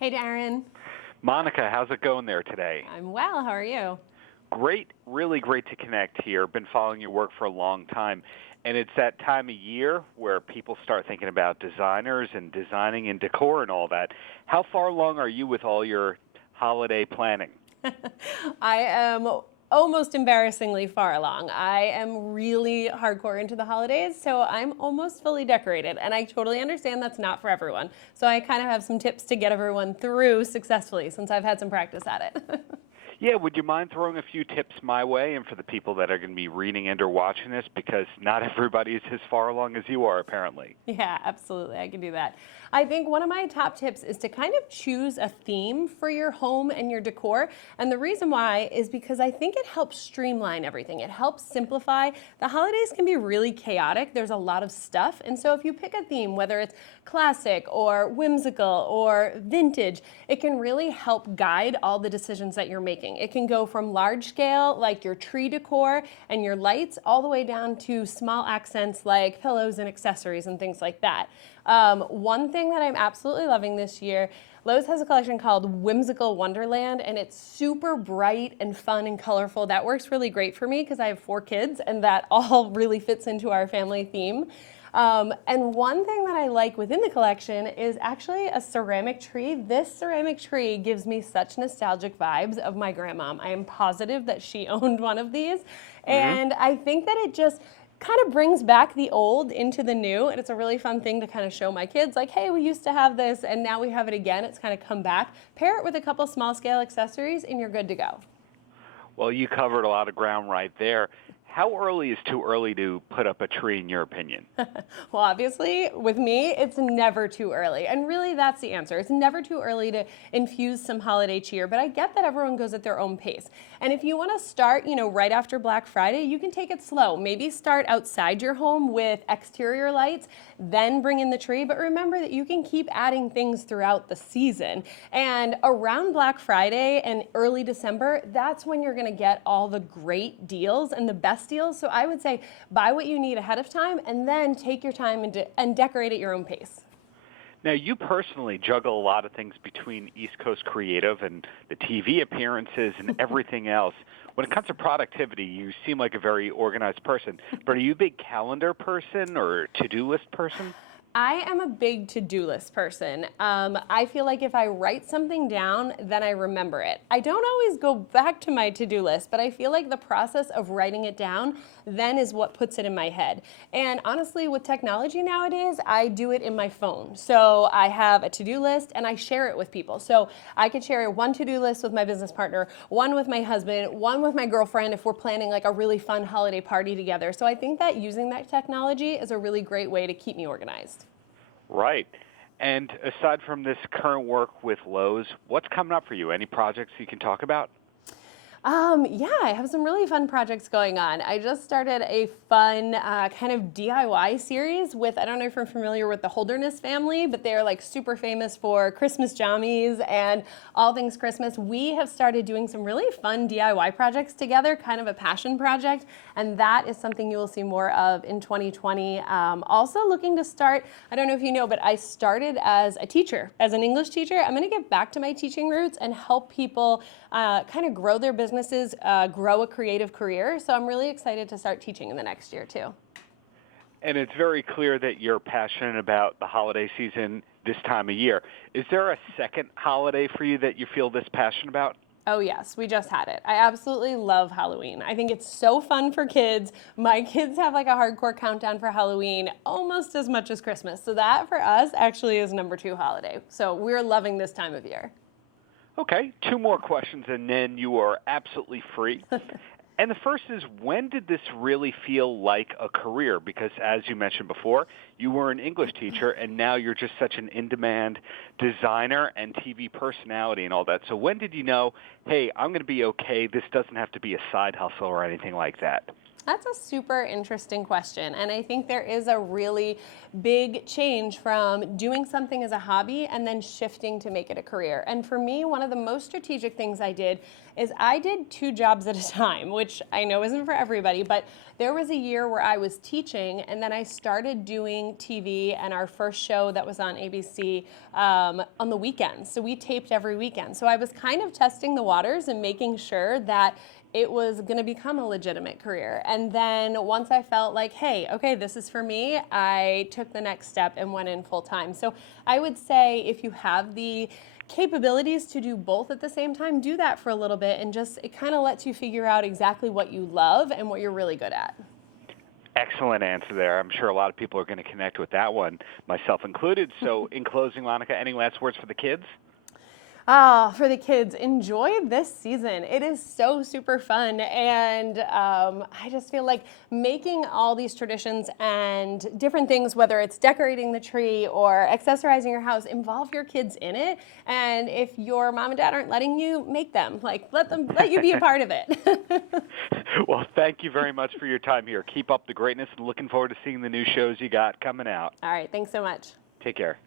Hey, Darren. Monica, how's it going there today? I'm well. How are you? Great, really great to connect here. Been following your work for a long time. And it's that time of year where people start thinking about designers and designing and decor and all that. How far along are you with all your holiday planning? I am almost embarrassingly far along. I am really hardcore into the holidays, so I'm almost fully decorated. And I totally understand that's not for everyone. So I kind of have some tips to get everyone through successfully since I've had some practice at it. Yeah, would you mind throwing a few tips my way and for the people that are going to be reading and or watching this, because not everybody is as far along as you are, apparently. Yeah, absolutely. I can do that. I think one of my top tips is to kind of choose a theme for your home and your decor. And the reason why is because I think it helps streamline everything. It helps simplify. The holidays can be really chaotic. There's a lot of stuff. And so if you pick a theme, whether it's classic or whimsical or vintage, it can really help guide all the decisions that you're making. It can go from large scale, like your tree decor and your lights, all the way down to small accents like pillows and accessories and things like that. One thing that I'm absolutely loving this year, Lowe's has a collection called Whimsical Wonderland, and it's super bright and fun and colorful. That works really great for me because I have 4 kids, and that all really fits into our family theme. And one thing that I like within the collection is actually a ceramic tree. This ceramic tree gives me such nostalgic vibes of my grandmom. I am positive that she owned one of these. And I think that it just kind of brings back the old into the new, and it's a really fun thing to kind of show my kids, like, hey, we used to have this and now we have it again. It's kind of come back. Pair it with a couple small scale accessories and you're good to go. Well, you covered a lot of ground right there. How early is too early to put up a tree, in your opinion? Well, obviously, with me, it's never too early. And really, that's the answer. It's never too early to infuse some holiday cheer, but I get that everyone goes at their own pace. And if you want to start, right after Black Friday, you can take it slow. Maybe start outside your home with exterior lights, then bring in the tree. But remember that you can keep adding things throughout the season. And around Black Friday and early December, that's when you're going to get all the great deals and the best deals. So I would say buy what you need ahead of time and then take your time and decorate at your own pace. Now, you personally juggle a lot of things between East Coast Creative and the TV appearances and everything else. When it comes to productivity, you seem like a very organized person, but are you a big calendar person or to-do list person? I am a big to-do list person. I feel like if I write something down, then I remember it. I don't always go back to my to-do list, but I feel like the process of writing it down then is what puts it in my head. And honestly, with technology nowadays, I do it in my phone. So I have a to-do list and I share it with people. So I could share one to-do list with my business partner, one with my husband, one with my girlfriend if we're planning like a really fun holiday party together. So I think that using that technology is a really great way to keep me organized. Right. And aside from this current work with Lowe's, what's coming up for you? Any projects you can talk about? Yeah, I have some really fun projects going on. I just started a fun kind of DIY series with, I don't know if you're familiar with the Holderness family, but they're like super famous for Christmas jammies and all things Christmas. We have started doing some really fun DIY projects together, kind of a passion project, and that is something you will see more of in 2020. Also looking to start, I don't know if you know, but I started as a teacher, as an English teacher. I'm going to get back to my teaching roots and help people kind of grow their businesses, grow a creative career. So I'm really excited to start teaching in the next year too. And it's very clear that you're passionate about the holiday season this time of year. Is there a second holiday for you that you feel this passionate about? Oh yes, we just had it. I absolutely love Halloween. I think it's so fun for kids. My kids have like a hardcore countdown for Halloween almost as much as Christmas. So that for us actually is number 2 holiday. So we're loving this time of year. Okay, 2 more questions and then you are absolutely free. And the first is, when did this really feel like a career? Because as you mentioned before, you were an English teacher and now you're just such an in-demand designer and TV personality and all that. So when did you know, hey, I'm going to be okay, this doesn't have to be a side hustle or anything like that? That's a super interesting question. And I think there is a really big change from doing something as a hobby and then shifting to make it a career. And for me, one of the most strategic things I did is I did 2 jobs at a time, which I know isn't for everybody, but there was a year where I was teaching and then I started doing TV and our first show that was on ABC on the weekends. So we taped every weekend. So I was kind of testing the waters and making sure that it was going to become a legitimate career. And then once I felt like, hey, okay, this is for me, I took the next step and went in full time. So I would say if you have the capabilities to do both at the same time, do that for a little bit, and just it kind of lets you figure out exactly what you love and what you're really good at. Excellent answer there. I'm sure a lot of people are going to connect with that one, myself included. So in closing, Monica, any last words for the kids? For the kids, enjoy this season. It is so super fun, and I just feel like making all these traditions and different things, whether it's decorating the tree or accessorizing your house, involve your kids in it. And if your mom and dad aren't letting you, make them. Like, let you be a part of it. Well, thank you very much for your time here. Keep up the greatness, and looking forward to seeing the new shows you got coming out. All right, thanks so much. Take care.